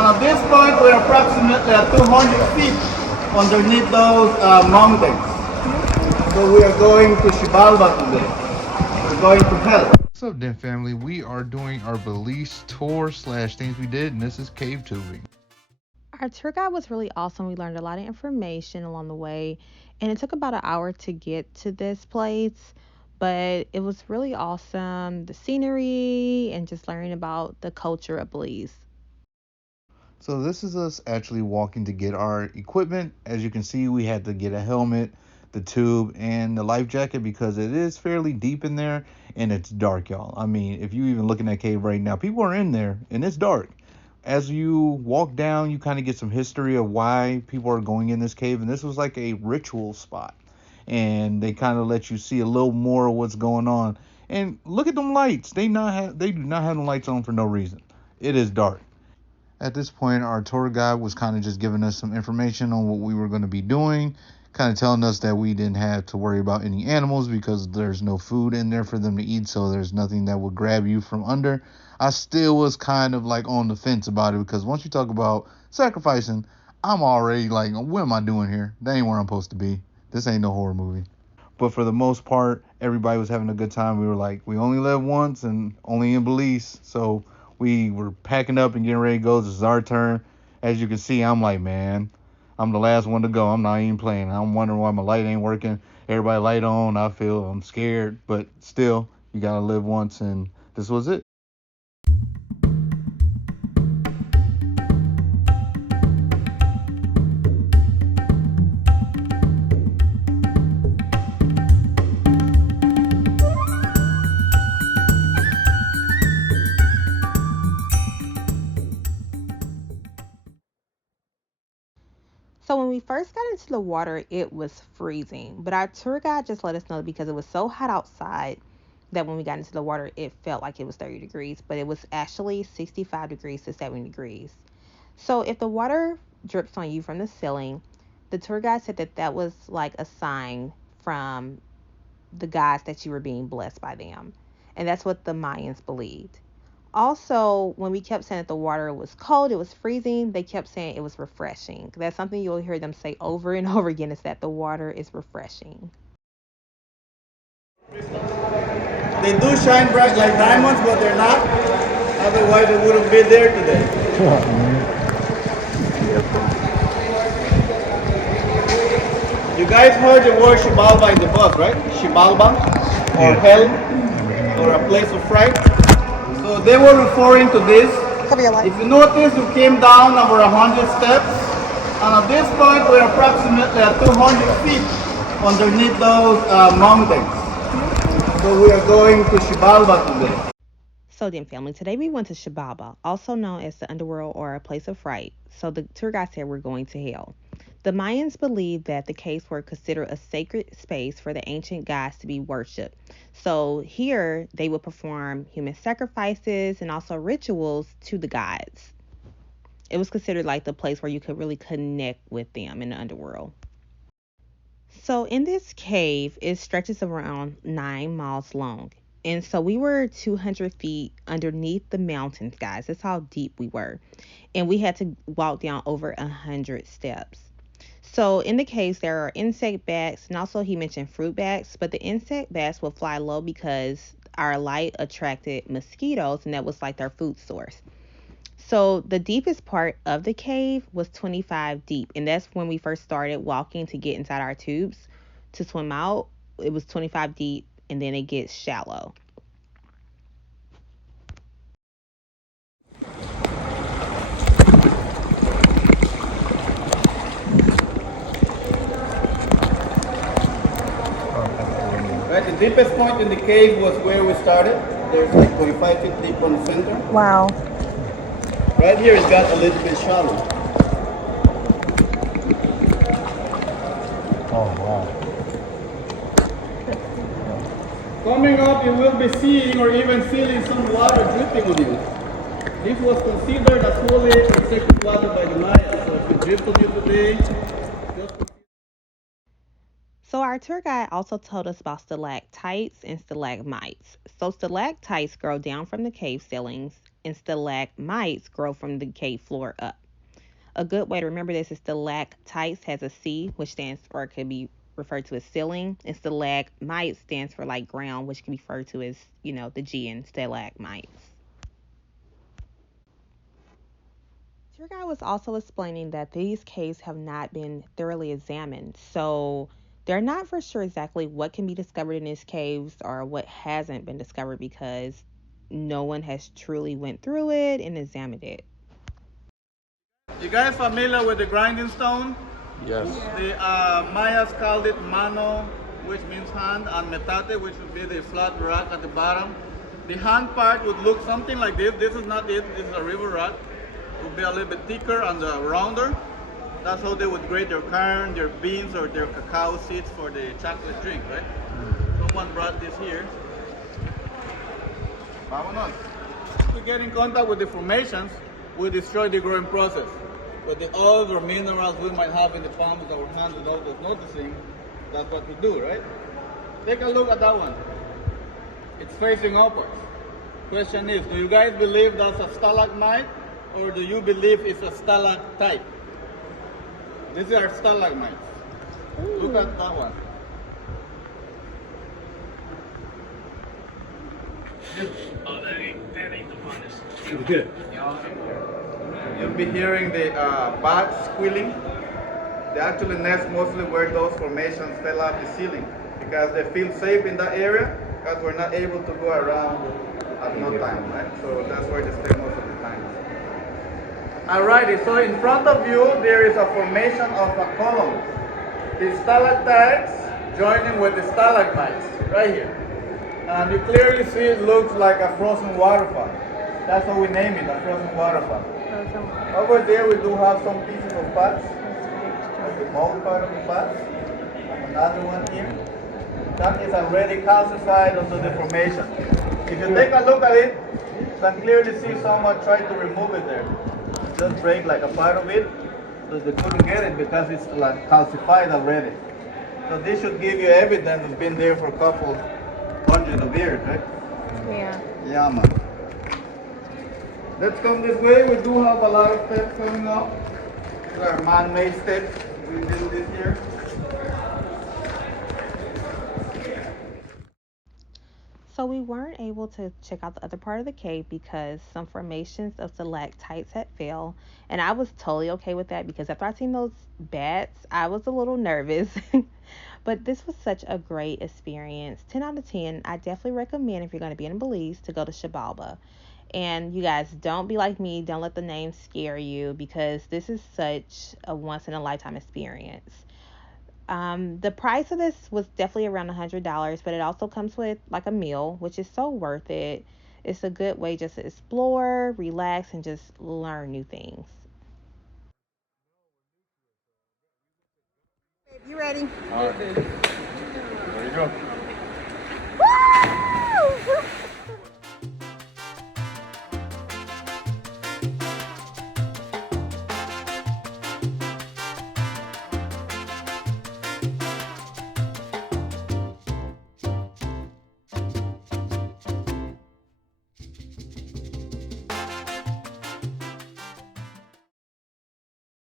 And at this point, we're approximately at 200 feet underneath those mountains. So we are going to Xibalba today. We're going to hell. What's up, Dent family? We are doing our Belize tour slash things we did, and this is cave tubing. Our tour guide was really awesome. We learned a lot of information along the way, and it took about an hour to get to this place, but it was really awesome. The scenery and just learning about the culture of Belize. So this is us actually walking to get our equipment. As you can see, we had to get a helmet, the tube, and the life jacket because it is fairly deep in there and it's dark, y'all. I mean, if you even look in that cave right now, people are in there and it's dark. As you walk down, you kind of get some history of why people are going in this cave, and this was like a ritual spot. And they kind of let you see a little more of what's going on. And look at them lights. They do not have the lights on for no reason. It is dark. At this point, our tour guide was kind of just giving us some information on what we were going to be doing, kind of telling us that we didn't have to worry about any animals because there's no food in there for them to eat, so there's nothing that would grab you from under. I still was kind of like on the fence about it because once you talk about sacrificing, I'm already like, what am I doing here? That ain't where I'm supposed to be. This ain't no horror movie. But for the most part, everybody was having a good time. We were like, we only live once and only in Belize, so we were packing up and getting ready to go. This is our turn. As you can see, I'm like, man, I'm the last one to go. I'm not even playing. I'm wondering why my light ain't working. Everybody light on. I'm scared, but still, you gotta live once, and this was it. So when we first got into the water, it was freezing, but our tour guide just let us know because it was so hot outside that when we got into the water, it felt like it was 30 degrees, but it was actually 65 degrees to 70 degrees. So if the water drips on you from the ceiling, the tour guide said that that was like a sign from the gods that you were being blessed by them. And that's what the Mayans believed. Also, when we kept saying that the water was cold, it was freezing, they kept saying it was refreshing. That's something you'll hear them say over and over again, is that the water is refreshing. They do shine bright like diamonds, but they're not. Otherwise, they wouldn't be there today. You guys heard the word Xibalba in the bus, right? Xibalba, or hell, or a place of fright. So they were referring to this. If you notice, we came down over 100 steps, and at this point, we're approximately at 200 feet underneath those mountains. So we are going to Xibalba today. So then, family, today we went to Xibalba, also known as the underworld or a place of fright. So the tour guide said we're going to hell. The Mayans believed that the caves were considered a sacred space for the ancient gods to be worshipped. So here they would perform human sacrifices and also rituals to the gods. It was considered like the place where you could really connect with them in the underworld. So in this cave, it stretches around 9 miles long. And so we were 200 feet underneath the mountains, guys. That's how deep we were. And we had to walk down over 100 steps. So in the caves, there are insect bats, and also he mentioned fruit bats, but the insect bats will fly low because our light attracted mosquitoes, and that was like their food source. So the deepest part of the cave was 25 deep, and that's when we first started walking to get inside our tubes to swim out. It was 25 deep, and then it gets shallow. Right, the deepest point in the cave was where we started. There's like 25 feet deep on the center. Wow. Right here it got a little bit shallow. Oh, wow. Coming up, you will be seeing or even feeling some water dripping on you. This was considered as holy and sacred water by the Mayans. So if it drips on you today, just So our tour guide also told us about stalactites and stalagmites. So stalactites grow down from the cave ceilings, and stalagmites grow from the cave floor up. A good way to remember this is stalactites has a C, which stands for, could be referred to as ceiling, and stalagmite stands for like ground, which can be referred to as, the G in stalagmites. Tour guide was also explaining that these caves have not been thoroughly examined, so they're not for sure exactly what can be discovered in these caves or what hasn't been discovered because no one has truly went through it and examined it. You guys familiar with the grinding stone? Yes. The Mayas called it mano, which means hand, and metate, which would be the flat rock at the bottom. The hand part would look something like this. This is not it. This is a river rock. It would be a little bit thicker and rounder. That's how they would grate their corn, their beans, or their cacao seeds for the chocolate drink, right? Someone brought this here. Vámonos. If we get in contact with the formations, we destroy the growing process. But the oils or minerals we might have in the palms of our hands without us noticing, that's what we do, right? Take a look at that one. It's facing upwards. Question is, do you guys believe that's a stalagmite or do you believe it's a stalactite? These are stalagmites. Look at that one. Oh, that ain't the funnest. It's good. You'll be hearing the bats squealing. They actually nest mostly where those formations fell off the ceiling because they feel safe in that area because we're not able to go around at no time, right? So that's where they stay most of the time. Alrighty, so in front of you there is a formation of a column. The stalactites joining with the stalagmites right here. And you clearly see it looks like a frozen waterfall. That's how we name it, a frozen waterfall. Over there we do have some pieces of pots. Like the mold part of the pots. Another one here. That is already calcified onto the formation. If you take a look at it, you can clearly see someone tried to remove it there. Just break like a part of it, so they couldn't get it because it's like calcified already. So this should give you evidence it's been there for a couple hundred of years, right? Yeah. Yeah, man. Let's come this way. We do have a lot of steps coming up. These are man-made steps. We built this here. So we weren't able to check out the other part of the cave because some formations of stalactites had failed, and I was totally okay with that because after I seen those bats, I was a little nervous. But this was such a great experience. 10 out of 10. I definitely recommend if you're going to be in Belize to go to Xibalba. And you guys, don't be like me. Don't let the name scare you because this is such a once in a lifetime experience. The price of this was definitely around $100, but it also comes with like a meal, which is so worth it. It's a good way just to explore, relax, and just learn new things. You ready? All right. There you go.